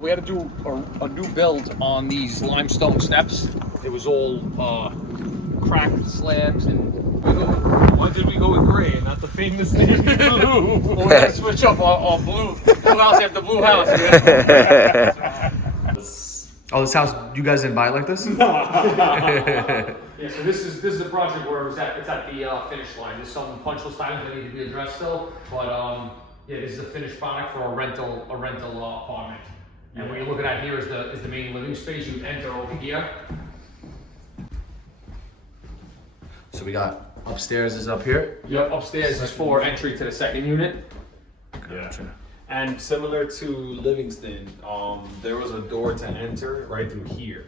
We had to do a new build on these limestone steps. It was all cracked slabs and Why did we go with gray and not the famous navy blue? well, we had to switch up our blue house after blue house. Oh, this house, you guys didn't buy it like this? Yeah, so this is a project where it's at the finish line. There's some punch list items that need to be addressed still, but yeah, this is a finished product for a rental apartment. And what you're looking at here is the main living space. You enter over here. So we got upstairs is up here. Yep, upstairs is for entry to the second unit. Yeah. And similar to Livingston, there was a door to enter right through here.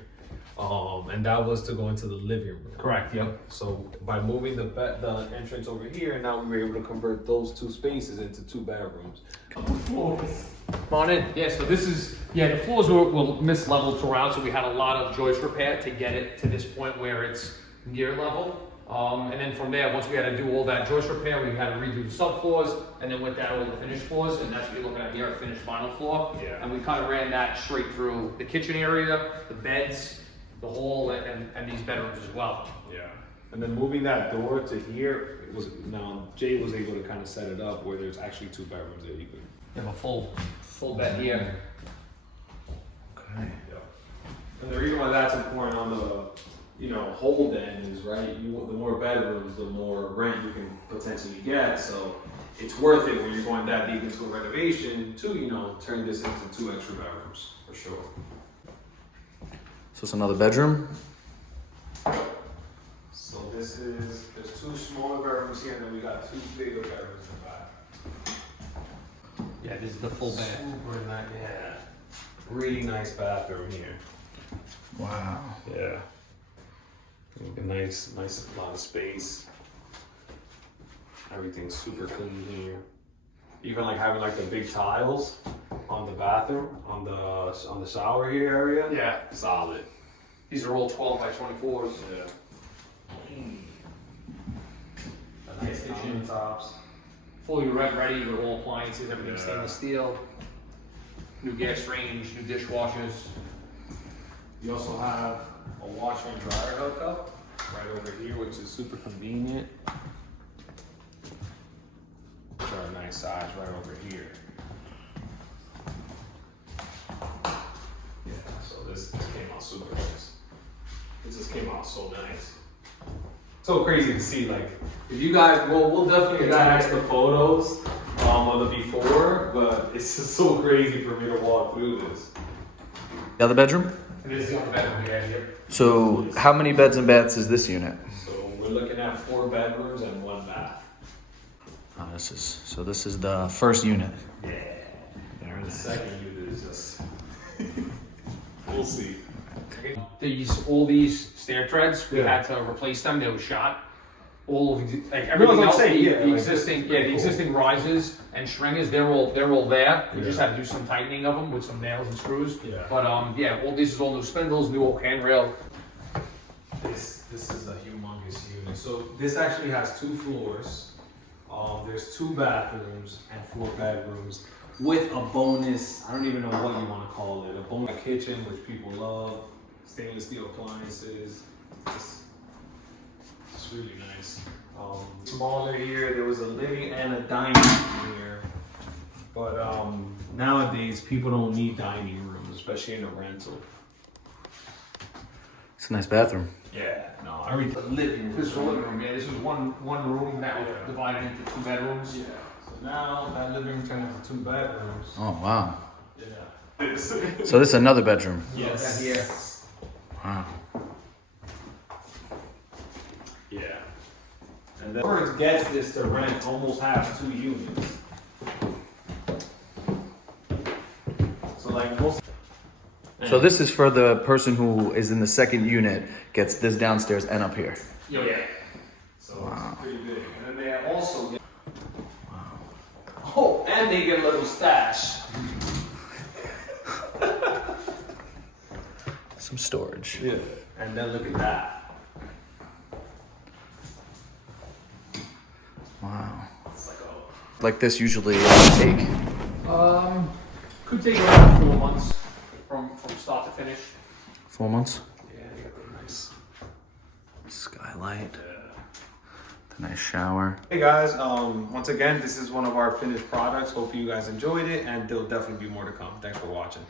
And that was to go into the living room. Correct, yep. So by moving the entrance over here, now we were able to convert those two spaces into 2 bedrooms. Come on in. Yeah, so this is, the floors were misleveled throughout, so we had a lot of joist repair to get it to this point where it's gear level. And then from there, once we had to do all that joist repair, we had to redo the subfloors, and then with that, all the finished floors, and that's what you're looking at here, a finished vinyl floor. Yeah. And we kind of ran that straight through the kitchen area, the beds, the hall, and these bedrooms as well. Yeah. And then moving that door to here, now Jay was able to kind of set it up where there's actually 2 bedrooms that you could. You have a full bed here. Okay. Yeah. And the reason why that's important on the hold end is the more bedrooms, the more rent you can potentially get. So it's worth it when you're going that deep into a renovation to turn this into 2 extra bedrooms for sure. So it's another bedroom. So there's 2 smaller bedrooms here, and then we got 2 bigger bedrooms in the back. Yeah, this is the full bed. Super nice, yeah. Really nice bathroom here. Wow. Yeah. A nice lot of space. Everything's super clean here. Even like having like the big tiles on the bathroom, on the shower here area. Yeah. Solid. These are all 12 by 24s. Yeah. A nice kitchen tops. Fully ready with all appliances, everything's Yeah. stainless steel. New gas range, new dishwashers. You also have a washer and dryer hookup right over here, which is super convenient. Which are a nice size right over here. Yeah, so this came out super nice. This just came out so nice. So crazy to see, like, if you guys, we'll definitely attach the photos of the before, but it's just so crazy for me to walk through this. The other bedroom? And this is the other bedroom we have here. So how many beds and baths is this unit? So we're looking at 4 bedrooms and 1 bath. Oh, this is the first unit. Yeah. Very The nice. second unit is just, we'll see. All these stair treads, we Yeah. had to replace them. They were shot. All of No, everything I'm else, saying, yeah, the like, existing, pretty the cool. existing risers and stringers, they're all there. We just Yeah. had to do some tightening of them with some nails and screws. Yeah. But all this is all new spindles, new oak handrail. This is a humongous unit. So this actually has 2 floors. There's 2 bathrooms and 4 bedrooms with a bonus. I don't even know what you want to call it. A bonus kitchen, which people love. Stainless steel appliances. It's really nice. Smaller here. There was a living and a dining room here. But nowadays people don't need dining rooms, especially in a rental. It's a nice bathroom. Yeah, no, everything. Living room. This is a living room. Yeah, this is one room that was divided into 2 bedrooms. Yeah. So now that living room turned into 2 bedrooms. Oh, wow. Yeah. So this is another bedroom. Yes. Here. Wow. Yeah. And then Birds gets this to rent almost half 2 units. So like most. So this is for the person who is in the second unit, gets this downstairs and up here. Yeah. So Wow. it's pretty big. And then they also get. Oh, and they get a little stash. Some storage. Yeah. And then look at that. Wow. It's like Like this usually take. Could take around 4 months. finish. 4 months. Yeah, they got the nice. Skylight. The nice shower. Hey guys, once again, this is one of our finished products. Hope you guys enjoyed it, and there'll definitely be more to come. Thanks for watching.